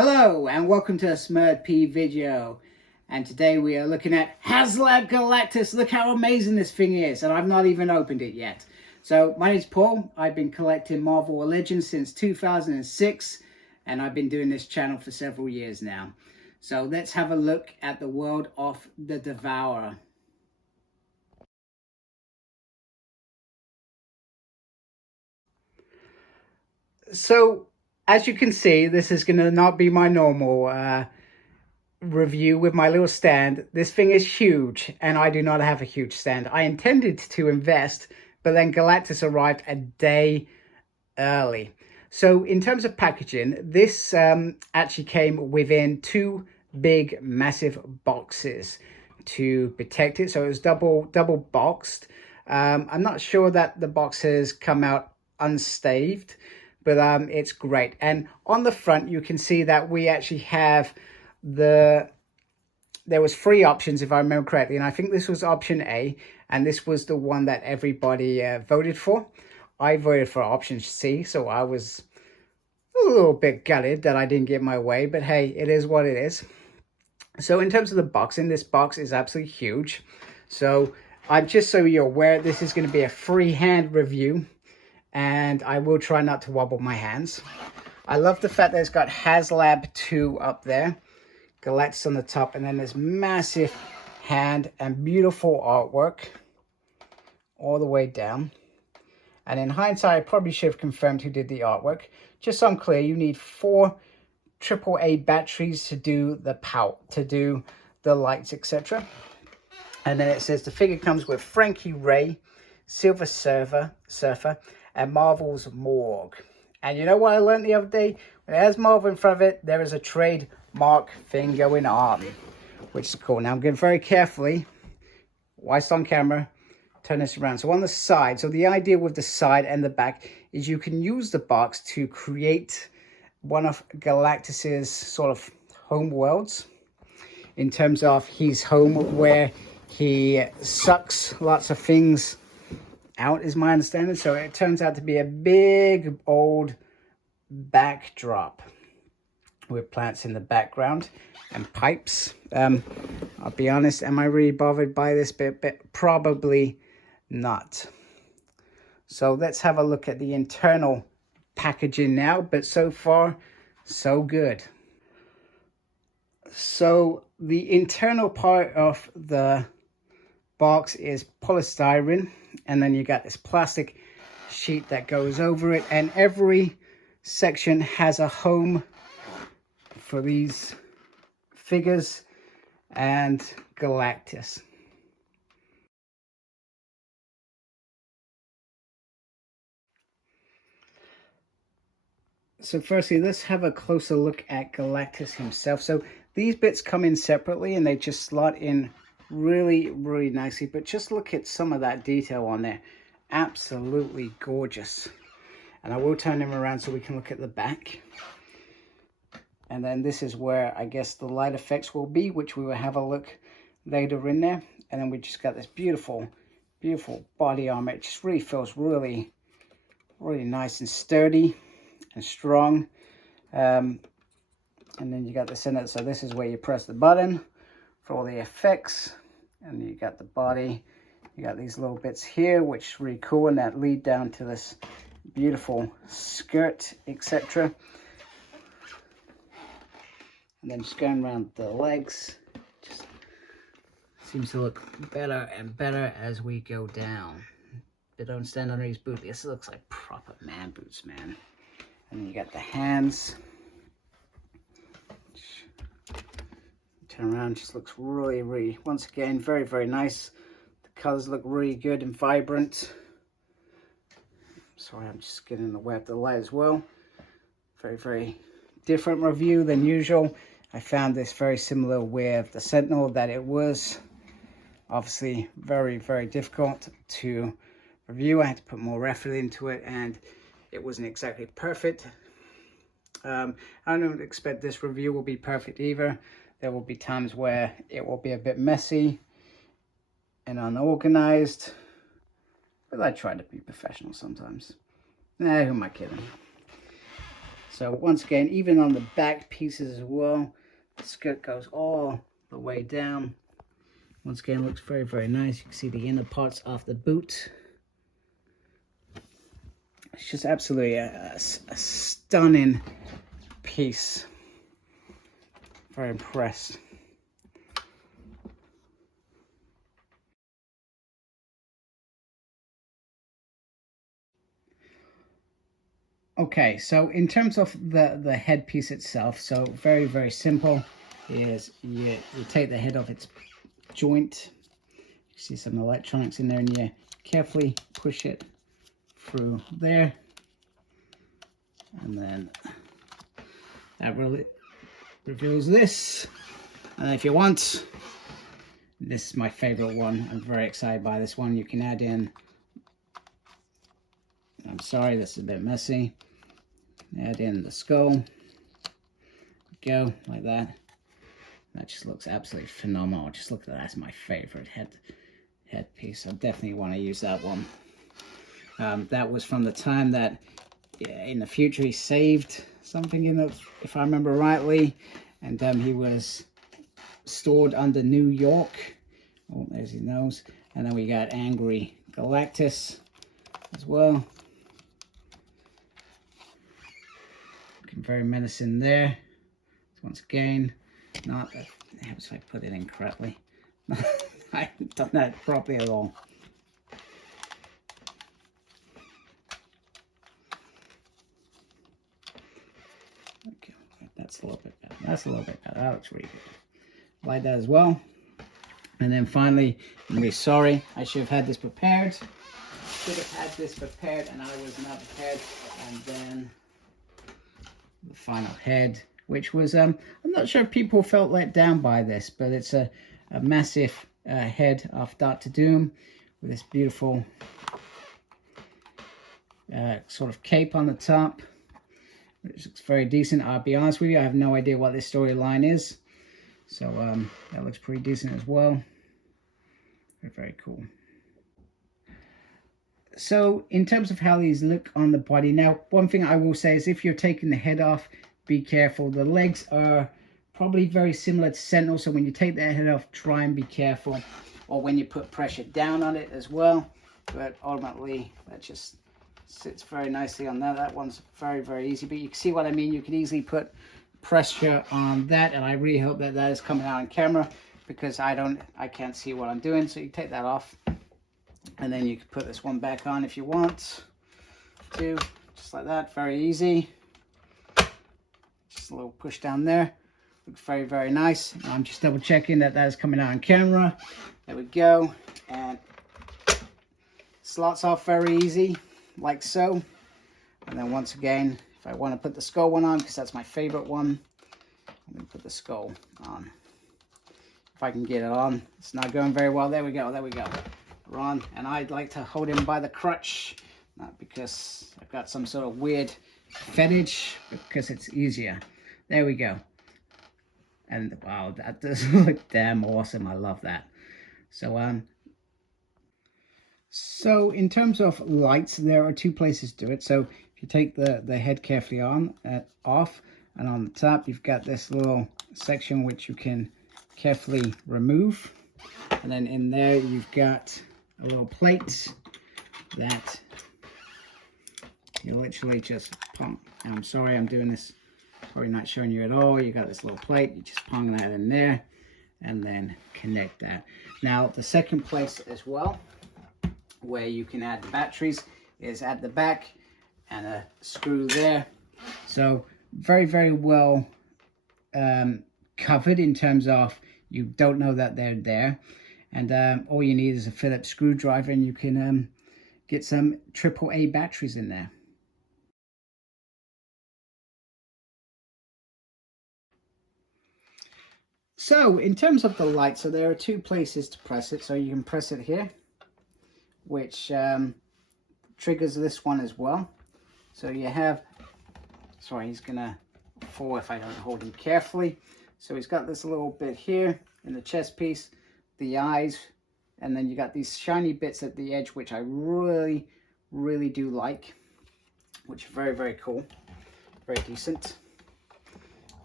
Hello and welcome to a Smurd P video, and today we are looking at Haslab Galactus. Look how amazing this thing is, and I've not even opened it yet. So my name's Paul. I've been collecting Marvel Legends since 2006 and I've been doing this channel for several years now. So let's have a look at the world of the Devourer. So as you can see, this is going to not be my normal review with my little stand. This thing is huge and I do not have a huge stand. I intended to invest, but then Galactus arrived a day early. So in terms of packaging, this actually came within two big massive boxes to protect it. So it was double boxed. I'm not sure that the boxes come out unscathed, but it's great. And on the front you can see that we actually have there was three options, if I remember correctly, and I think this was option A, and this was the one that everybody voted for. I voted for option C, so I was a little bit gutted that I didn't get my way, but hey, it is what it is. So in terms of the boxing, this box is absolutely huge. So I'm just so you're aware, this is going to be a freehand review, and I will try not to wobble my hands. I love the fact that it's got Haslab 2 up there, Galactus on the top, and then this massive hand and beautiful artwork all the way down. And in hindsight, I probably should have confirmed who did the artwork. Just so I'm clear, you need 4 AAA batteries to do the power, to do the lights, etc. And then it says the figure comes with Frankie Ray, Silver Surfer, and Marvel's Morgue. And you know what I learned the other day? When it has Marvel in front of it, there is a trademark thing going on, which is cool. Now I'm going very carefully, whilst on camera, turn this around. So on the side, so the idea with the side and the back is you can use the box to create one of Galactus's sort of home worlds, in terms of his home where he sucks lots of things out, is my understanding. So it turns out to be a big old backdrop with plants in the background and pipes. I'll be honest, am I really bothered by this bit? But probably not. So let's have a look at the internal packaging now, but so far so good. So the internal part of the box is polystyrene, and then you got this plastic sheet that goes over it, and every section has a home for these figures and Galactus. So firstly, let's have a closer look at Galactus himself. So these bits come in separately and they just slot in really nicely, but just look at some of that detail on there. Absolutely gorgeous. And I will turn him around so we can look at the back. And then this is where I guess the light effects will be, which we will have a look later in there. And then we just got this beautiful body armor. It just really feels really nice and sturdy and strong. And then you got the center. So this is where you press the button for all the effects. And you got the body. You got these little bits here, which is really cool, and that lead down to this beautiful skirt, etc. And then just going around the legs, just seems to look better and better as we go down. They don't stand under his boot. This looks like proper man boots, man. And then you got the hands. Turn around, just looks really, once again, very nice. The colors look really good and vibrant. Sorry, I'm just getting in the way of the light as well. Very different review than usual. I found this very similar with the Sentinel, that it was obviously very difficult to review. I had to put more effort into it and it wasn't exactly perfect. I don't expect this review will be perfect either. There will be times where it will be a bit messy and unorganized, but I try to be professional sometimes. Nah, who am I kidding? So once again, even on the back pieces as well, the skirt goes all the way down. Once again, looks very, very nice. You can see the inner parts of the boot. It's just absolutely a stunning piece. Very impressed. Okay, so in terms of the headpiece itself, so very, very simple. Is you take the head off its joint. You see some electronics in there, and you carefully push it through there. And then that really reveals this. And if you want, this is my favorite one. I'm very excited by this one. You can add in, I'm sorry, this is a bit messy. Add in the skull. Go, like that. That just looks absolutely phenomenal. Just look at that. That's my favorite headpiece. I definitely want to use that one. That was from the time that in the future he saved something in the, if I remember rightly, and he was stored under New York. Oh, there's his nose. And then we got Angry Galactus as well. Looking very menacing there. Once again, not that, if I put it in correctly. I haven't done that properly at all. Okay, that's a little bit better. That's a little bit better. That looks really good. Like that as well. And then finally, I'm really sorry. I should have had this prepared. Should have had this prepared, and I was not prepared. And then the final head, which was I'm not sure if people felt let down by this, but it's a massive head of Dr. Doom with this beautiful sort of cape on the top, which looks very decent. I'll be honest with you, I have no idea what this storyline is, so that looks pretty decent as well. Very, very cool. So in terms of how these look on the body, now one thing I will say is if you're taking the head off, be careful. The legs are probably very similar to Sentinel, so when you take that head off, try and be careful, or when you put pressure down on it as well. But ultimately, that just sits very nicely on that. That one's very, very easy, but you can see what I mean. You can easily put pressure on that, and I really hope that that is coming out on camera, because I can't see what I'm doing. So you take that off, and then you can put this one back on if you want to, just like that. Very easy. Just a little push down there. Looks very, very nice. I'm just double checking that that is coming out on camera. There we go. And slots off very easy, like so. And then once again, if I want to put the skull one on, because that's my favorite one, I'm going to put the skull on. If I can get it on. It's not going very well. There we go. There we go. We're on. And I'd like to hold him by the crutch. Not because I've got some sort of weird fetish, but because it's easier. There we go. And wow, that does look damn awesome. I love that. So in terms of lights, there are two places to do it. So if you take the head carefully off, and on the top you've got this little section which you can carefully remove, and then in there you've got a little plate that you literally just pump. And I'm sorry I'm doing this, probably not showing you at all. You got this little plate, you just pong that in there and then connect that. Now the second place as well where you can add the batteries is at the back, and a screw there. So very, very well covered in terms of you don't know that they're there. And all you need is a Phillips screwdriver, and you can get some AAA batteries in there. So in terms of the light, so there are two places to press it. So you can press it here, which triggers this one as well. So you have, sorry, he's gonna fall if I don't hold him carefully. So he's got this little bit here in the chest piece, the eyes, and then you got these shiny bits at the edge, which I really, really do like, which are very, very cool. very decent.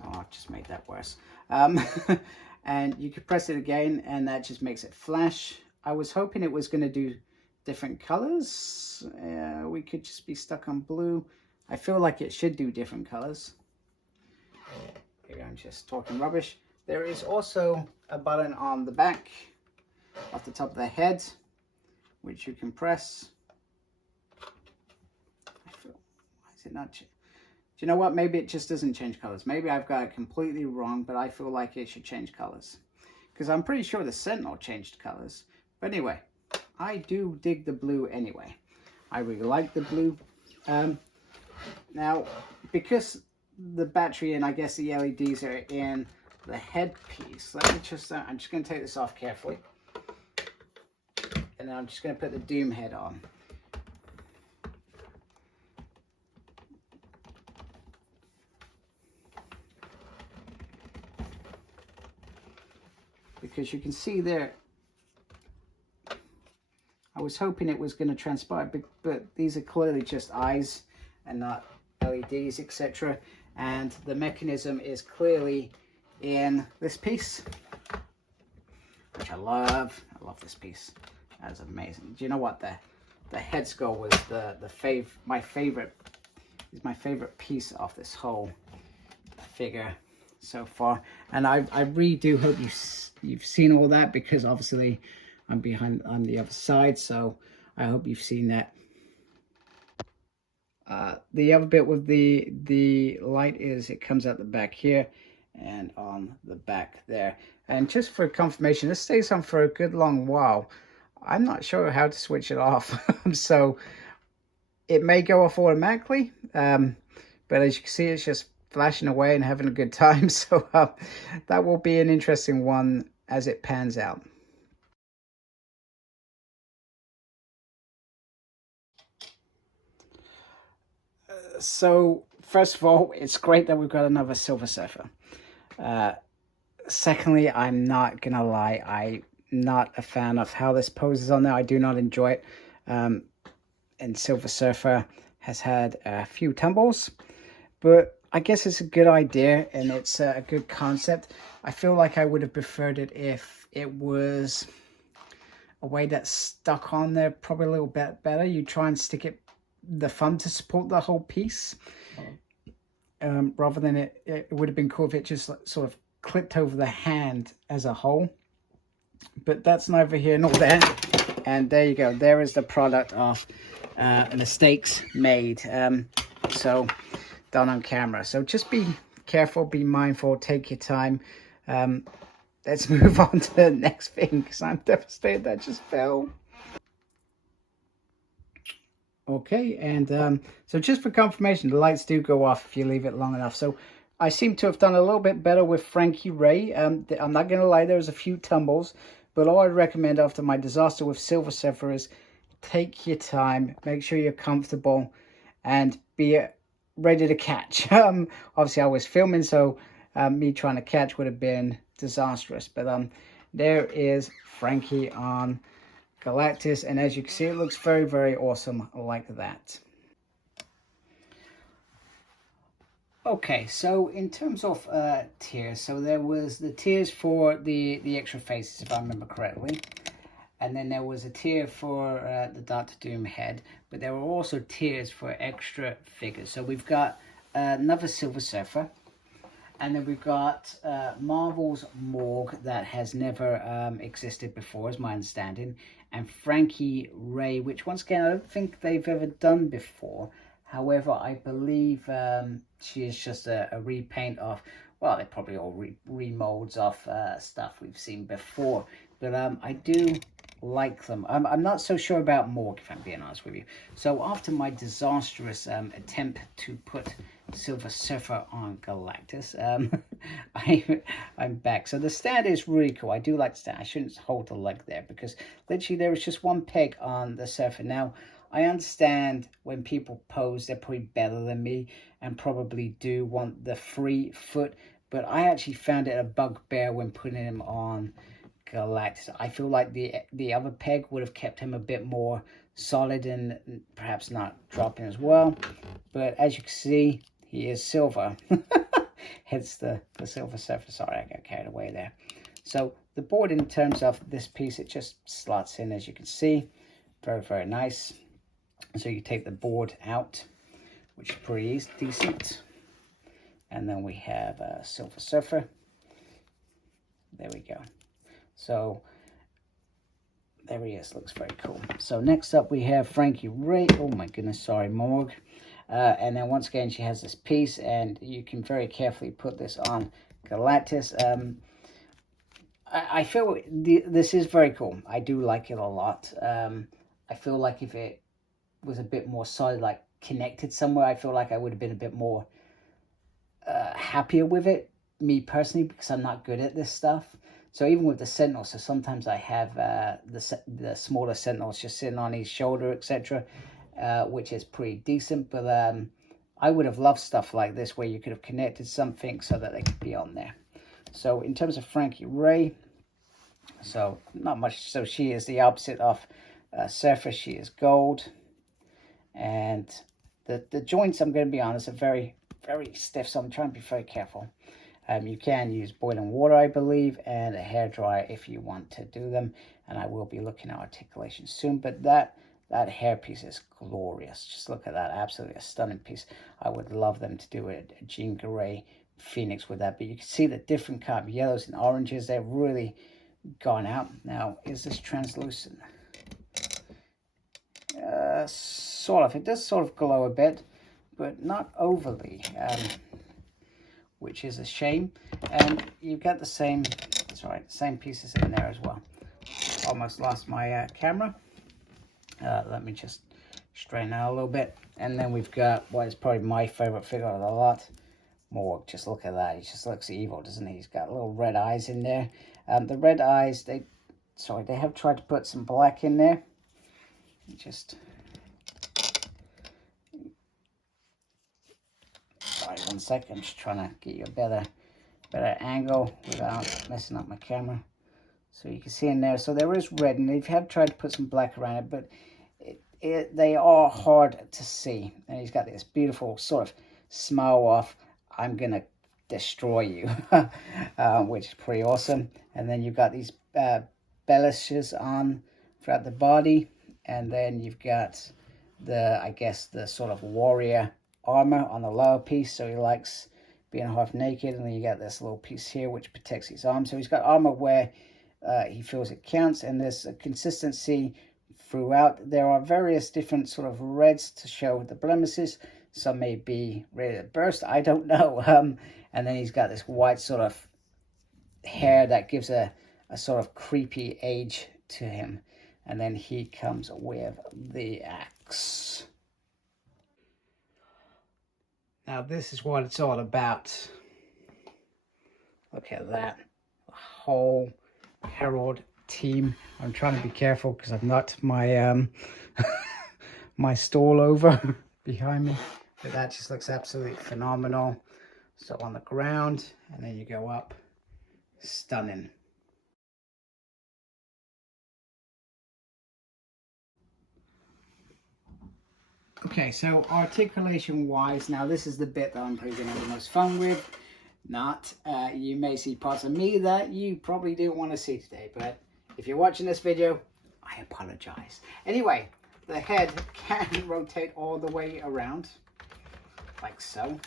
Oh, I've just made that worse. And you could press it again and that just makes it flash. I was hoping it was going to do different colors. We could just be stuck on blue. I feel like it should do different colors. Maybe I'm just talking rubbish. There is also a button on the back off the top of the head, which you can press. Why is it not? Do you know what? Maybe it just doesn't change colors. Maybe I've got it completely wrong, but I feel like it should change colors. Because I'm pretty sure the Sentinel changed colors. But anyway, I do dig the blue anyway. I really like the blue. Now, because the battery and I guess the LEDs are in the headpiece, let me just, I'm just going to take this off carefully. And then I'm just going to put the Doom head on. Because you can see there, I was hoping it was going to transpire, but these are clearly just eyes and not LEDs, etc. And the mechanism is clearly in this piece, which I love. I love this piece. That's amazing. Do you know what? The head skull was my favorite piece of this whole figure so far, and I really do hope you've seen all that, because obviously I'm on the other side, so I hope you've seen that. The other bit with the light is it comes out the back here and on the back there. And just for confirmation, this stays on for a good long while. I'm not sure how to switch it off, so it may go off automatically, but as you can see, it's just flashing away and having a good time. So that will be an interesting one as it pans out. So first of all, it's great that we've got another Silver Surfer. Secondly, I'm not gonna lie, I'm not a fan of how this poses on there. I do not enjoy it. And Silver Surfer has had a few tumbles, but I guess it's a good idea and it's a good concept. I feel like I would have preferred it if it was a way that's stuck on there probably a little bit better. You try and stick it the thumb to support the whole piece, rather than it would have been cool if it just sort of clipped over the hand as a whole. But that's neither here nor there. And there you go. There is the product of mistakes made. So done on camera. So just be careful, be mindful, take your time. Let's move on to the next thing, because I'm devastated that just fell. Okay, and so just for confirmation, the lights do go off if you leave it long enough. So I seem to have done a little bit better with Frankie Ray. I'm not going to lie, there's a few tumbles, but all I'd recommend after my disaster with Silver Surfer is take your time, make sure you're comfortable, and be ready to catch. Obviously, I was filming, so me trying to catch would have been disastrous. But there is Frankie on Galactus, and as you can see, it looks very, very awesome like that. Okay, so in terms of tiers, so there was the tiers for the extra faces, if I remember correctly, and then there was a tier for the Dr. Doom head, but there were also tiers for extra figures. So we've got another Silver Surfer, and then we've got Marvel's Morgue that has never existed before, is my understanding, and Frankie Ray, which once again I don't think they've ever done before. However, I believe she is just a repaint of, well, they're probably all remolds of stuff we've seen before. But I do like them. I'm not so sure about Morgue, if I'm being honest with you. So after my disastrous attempt to put Silver Surfer on Galactus, I'm back. So the stand is really cool. I do like the stand. I shouldn't hold the leg there, because literally there is just one peg on the Surfer. Now, I understand when people pose, they're probably better than me and probably do want the free foot, but I actually found it a bugbear when putting him on Galactus. I feel like the other peg would have kept him a bit more solid and perhaps not dropping as well. But as you can see, he is silver. Hence the silver surface. Sorry, I got carried away there. So the board, in terms of this piece, it just slots in, as you can see. Very, very nice. So you take the board out, which is pretty decent. And then we have a Silver Surfer. There we go. So there he is, looks very cool. So next up we have Frankie Ray. Oh my goodness, sorry, Morg. And then once again, she has this piece, and you can very carefully put this on Galactus. I feel this is very cool. I do like it a lot. I feel like if it was a bit more solid, like connected somewhere, I feel like I would have been a bit more happier with it, me personally, because I'm not good at this stuff. So even with the Sentinel, so sometimes I have the smaller Sentinels just sitting on his shoulder, etc., which is pretty decent. But I would have loved stuff like this where you could have connected something so that they could be on there. So in terms of Frankie Ray, so not much. So she is the opposite of Surface. She is gold, and the joints, I'm going to be honest, are very, very stiff. So I'm trying to be very careful. You can use boiling water, I believe, and a hairdryer if you want to do them. And I will be looking at articulation soon. But that hair piece is glorious. Just look at that. Absolutely a stunning piece. I would love them to do a Jean Grey Phoenix with that. But you can see the different kind of yellows and oranges. They've really gone out. Now, is this translucent? Sort of. It does sort of glow a bit, but not overly. Which is a shame. And you've got the same, that's right, same pieces in there as well. Almost lost my camera. Let me just straighten out a little bit. And then we've got what is probably my favorite figure of the lot. Morg, just look at that. He just looks evil, doesn't he? He's got little red eyes in there. The red eyes, they have tried to put some black in there. Just, sorry, 1 second. I'm just trying to get you a better angle without messing up my camera. So you can see in there. So there is red, and they have tried to put some black around it, but they are hard to see. And he's got this beautiful sort of smile off, I'm gonna destroy you, which is pretty awesome. And then you've got these bellishes on throughout the body, and then you've got I guess the sort of warrior armor on the lower piece, so he likes being half naked. And then you got this little piece here which protects his arm, so he's got armor where he feels it counts, and there's a consistency throughout. There are various different sort of reds to show the blemishes. Some may be ready to burst, I don't know. And then he's got this white sort of hair that gives a sort of creepy age to him. And then he comes with the axe. Now this is what it's all about. Look at that. The whole Herald team. I'm trying to be careful because I've knocked my my stall over behind me. But that just looks absolutely phenomenal. So on the ground, and then you go up. Stunning. Okay, so articulation wise, now this is the bit that I'm probably going to have the most fun with. Not, you may see parts of me that you probably didn't want to see today, but if you're watching this video, I apologize. Anyway, the head can rotate all the way around, like so.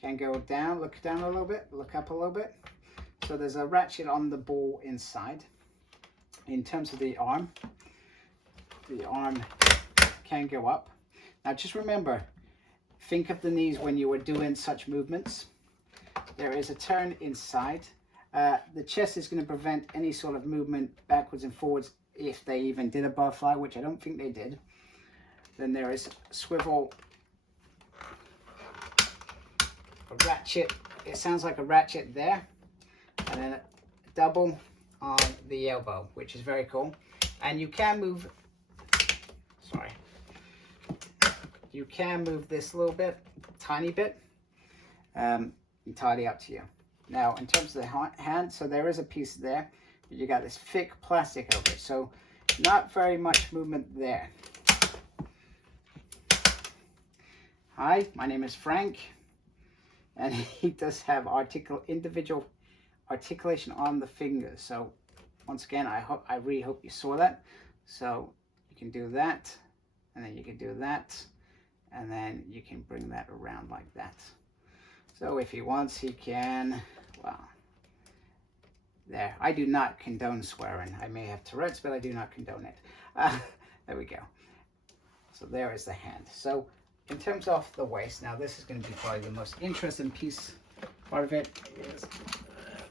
Can go down, look down a little bit, look up a little bit. So there's a ratchet on the ball inside. In terms of the arm can go up. Now just remember, think of the knees when you were doing such movements. There is a turn inside. The chest is going to prevent any sort of movement backwards and forwards if they even did a butterfly, which I don't think they did. Then there is swivel, a ratchet. It sounds like a ratchet there, and then a double on the elbow, which is very cool. And you can move, sorry, you can move this a little bit, tiny bit, entirely up to you. Now, in terms of the hand, so there is a piece there, but you got this thick plastic over it, so not very much movement there. Hi, my name is Frank, and he does have individual articulation on the fingers. So once again, I really hope you saw that. So you can do that, and then you can do that, and then you can bring that around like that. So if he wants, he can, well, there. I do not condone swearing. I may have Tourette's, but I do not condone it. There we go. So there is the hand. So in terms of the waist, now this is going to be probably the most interesting piece. Part of it is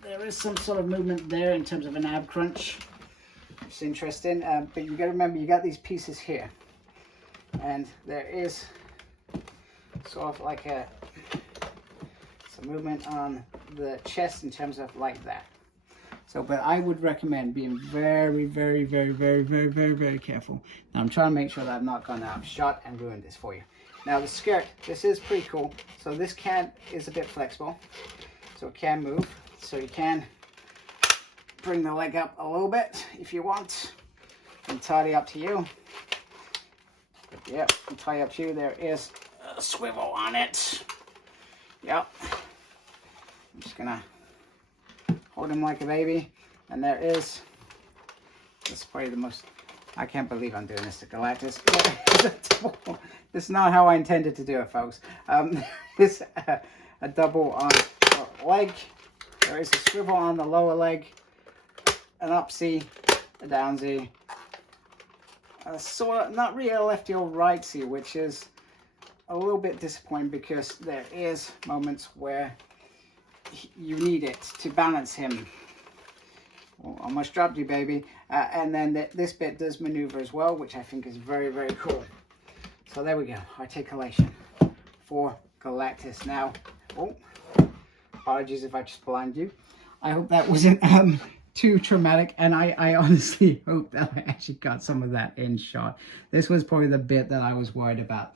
there is some sort of movement there in terms of an ab crunch. It's interesting, but you got to remember you got these pieces here, and there is sort of like some movement on the chest in terms of like that. So, but I would recommend being very, very, very, very, very, very, very careful. Now I'm trying to make sure that I'm not going to have shot and ruin this for you. Now the skirt, this is pretty cool. So this is a bit flexible, so it can move. So you can bring the leg up a little bit if you want. Entirely up to you. But yeah, entirely up to you. There is a swivel on it. Yep. I'm just gonna hold him like a baby, and there is, this is probably the most, I can't believe I'm doing this to Galactus. This is not how I intended to do it, folks. This a double on the leg. There is a swivel on the lower leg, an up-C, a down-Z, sort of, not really a lefty or right-C, which is a little bit disappointing because there is moments where you need it to balance him. Oh, almost dropped you, baby. And then this bit does maneuver as well, which I think is very, very cool. So there we go, articulation for Galactus. Now, oh, apologies if I just blinded you. I hope that wasn't too traumatic, and I honestly hope that I actually got some of that in shot. This was probably the bit that I was worried about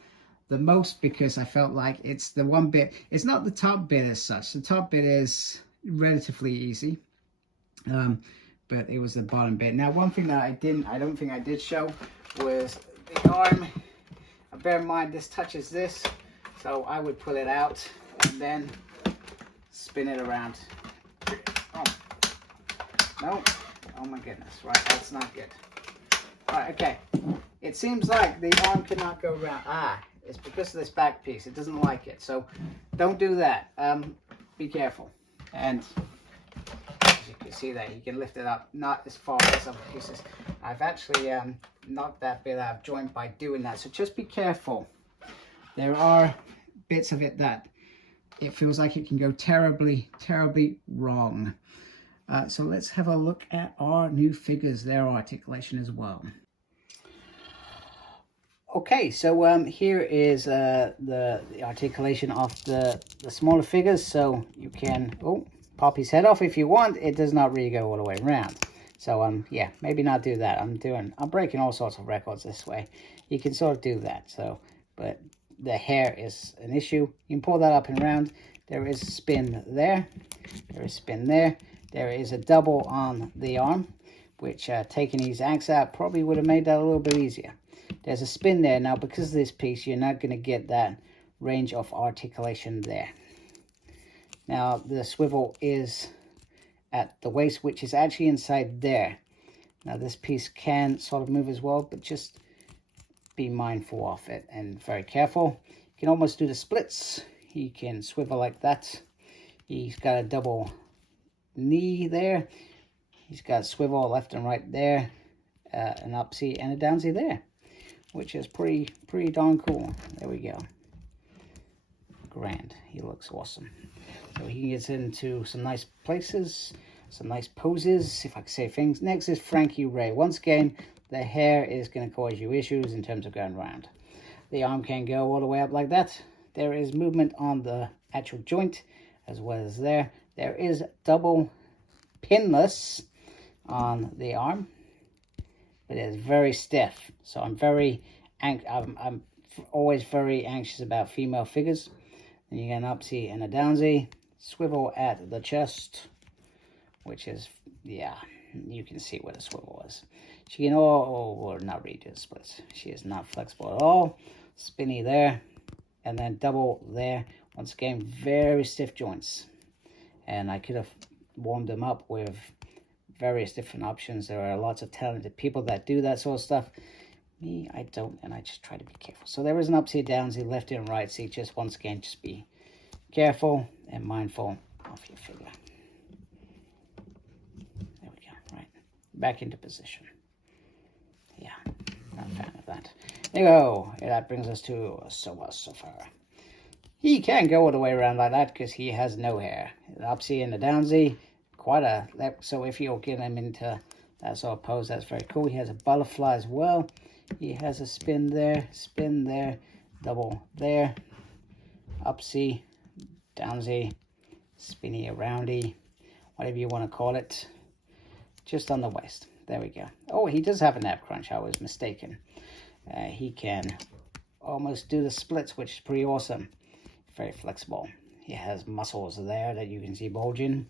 the most, because I felt like it's the one bit, it's not the top bit as such. The top bit is relatively easy, but it was the bottom bit. Now, one thing that I don't think I did show was the arm. Bear in mind, this touches this, so I would pull it out and then spin it around. Oh, no, oh my goodness, right, that's not good. All right, okay, it seems like the arm cannot go around. It's because of this back piece. It doesn't like it. So don't do that. Be careful. And as you can see there, you can lift it up, not as far as other pieces. I've actually knocked that bit out of joint by doing that. So just be careful. There are bits of it that it feels like it can go terribly, terribly wrong. So let's have a look at our new figures, their articulation as well. Okay, so here is the articulation of the smaller figures. So you can pop his head off if you want. It does not really go all the way around. So yeah, maybe not do that. I'm breaking all sorts of records this way. You can sort of do that. So, but the hair is an issue. You can pull that up and around. There is a spin there. There is spin there. There is a double on the arm, which taking these axe out probably would have made that a little bit easier. There's a spin there. Now, because of this piece, you're not going to get that range of articulation there. Now, the swivel is at the waist, which is actually inside there. Now, this piece can sort of move as well, but just be mindful of it and very careful. You can almost do the splits. He can swivel like that. He's got a double knee there. He's got a swivel left and right there, an up-C and a down-Z there, which is pretty darn cool. There we go. Grand. He looks awesome. So he gets into some nice places, some nice poses, if I can say things. Next is Frankie Ray. Once again, the hair is going to cause you issues in terms of going around. The arm can go all the way up like that. There is movement on the actual joint as well as there. There is double pinless on the arm, but it's very stiff. So I'm always very anxious about female figures. Then you get an up-C and a down-Z. Swivel at the chest, which is, yeah, you can see where the swivel is. She can not really do the splits. She is not flexible at all. Spinny there. and then double there. Once again, very stiff joints. And I could have warmed them up with various different options. There are lots of talented people that do that sort of stuff. Me, I don't, and I just try to be careful. So there is an upside, downside, lefty and right. See, just once again, just be careful and mindful of your figure. There we go, right. Back into position. Yeah, not a fan of that. There you go. Yeah, that brings us to so far. He can go all the way around like that because he has no hair. The upsy and the downsy, quite a... So if you'll get him into that sort of pose, that's very cool. He has a butterfly as well. He has a spin there, double there, upsy, downsy, spinny aroundy, whatever you want to call it, just on the waist. There we go. Oh, he does have a nap crunch. I was mistaken. He can almost do the splits, which is pretty awesome. Very flexible. He has muscles there that you can see bulging.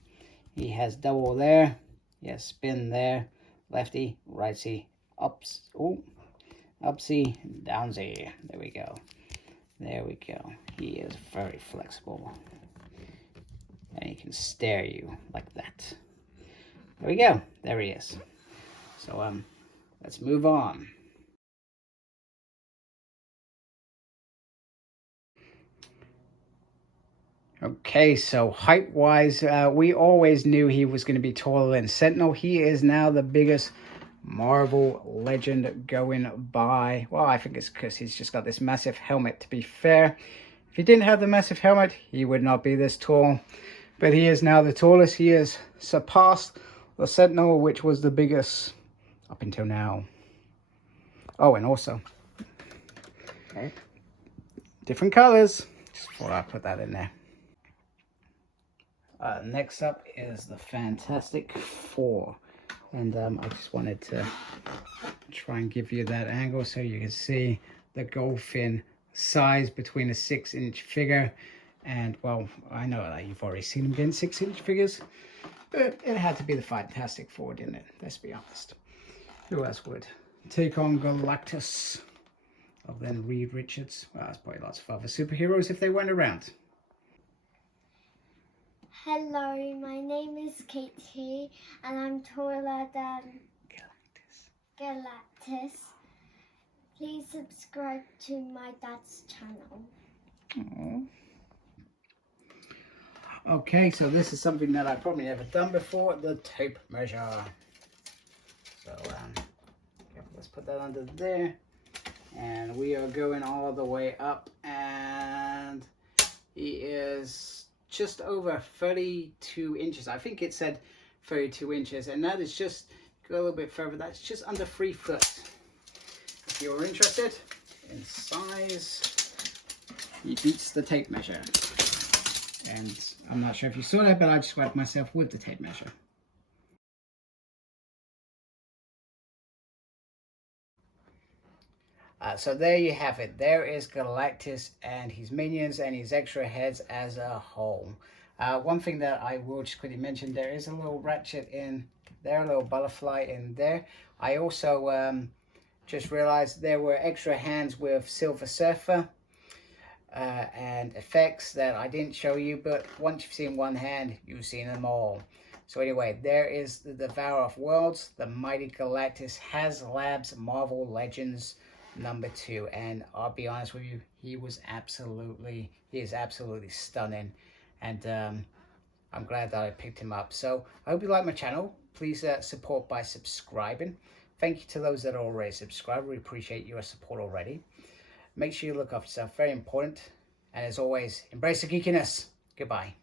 He has double there. He has spin there. Lefty, righty, ups. Oh, upsy, downsy. There we go. There we go. He is very flexible. And he can stare you like that. There we go. There he is. So, let's move on. Okay, so height-wise, we always knew he was going to be taller than Sentinel. He is now the biggest Marvel legend going by. Well, I think it's because he's just got this massive helmet, to be fair. If he didn't have the massive helmet, he would not be this tall. But he is now the tallest. He has surpassed the Sentinel, which was the biggest up until now. Oh, and also, okay, different colors. Just thought I'd put that in there. Next up is the Fantastic Four, and I just wanted to try and give you that angle so you can see the goldfin size between a 6-inch figure and, well, I know that you've already seen them getting 6-inch figures, but it had to be the Fantastic Four, didn't it? Let's be honest. Who else would take on Galactus other than Reed Richards? Well, there's probably lots of other superheroes if they weren't around. Hello, my name is Katie, and I'm taller than Galactus. Please subscribe to my dad's channel. Aww. Okay, so this is something that I've probably never done before, the tape measure. So, let's put that under there. And we are going all the way up, and he is just over 32 inches. I think it said 32 inches, and that is just, go a little bit further, that's just under 3 foot. If you're interested in size, he beats the tape measure. And I'm not sure if you saw that, but I just whacked myself with the tape measure. So there you have it. There is Galactus and his minions and his extra heads as a whole. One thing that I will just quickly mention, there is a little ratchet in there, a little butterfly in there. I also just realized there were extra hands with Silver Surfer and effects that I didn't show you, but once you've seen one hand, you've seen them all. So anyway, there is the Devourer of Worlds, the Mighty Galactus, Haslab's Marvel Legends #2, and I'll be honest with you, he is absolutely stunning, and I'm glad that I picked him up. So I hope you like my channel. Please support by subscribing. Thank you to those that are already subscribed. We appreciate your support already. Make sure you look after yourself, very important, and as always, embrace the geekiness. Goodbye.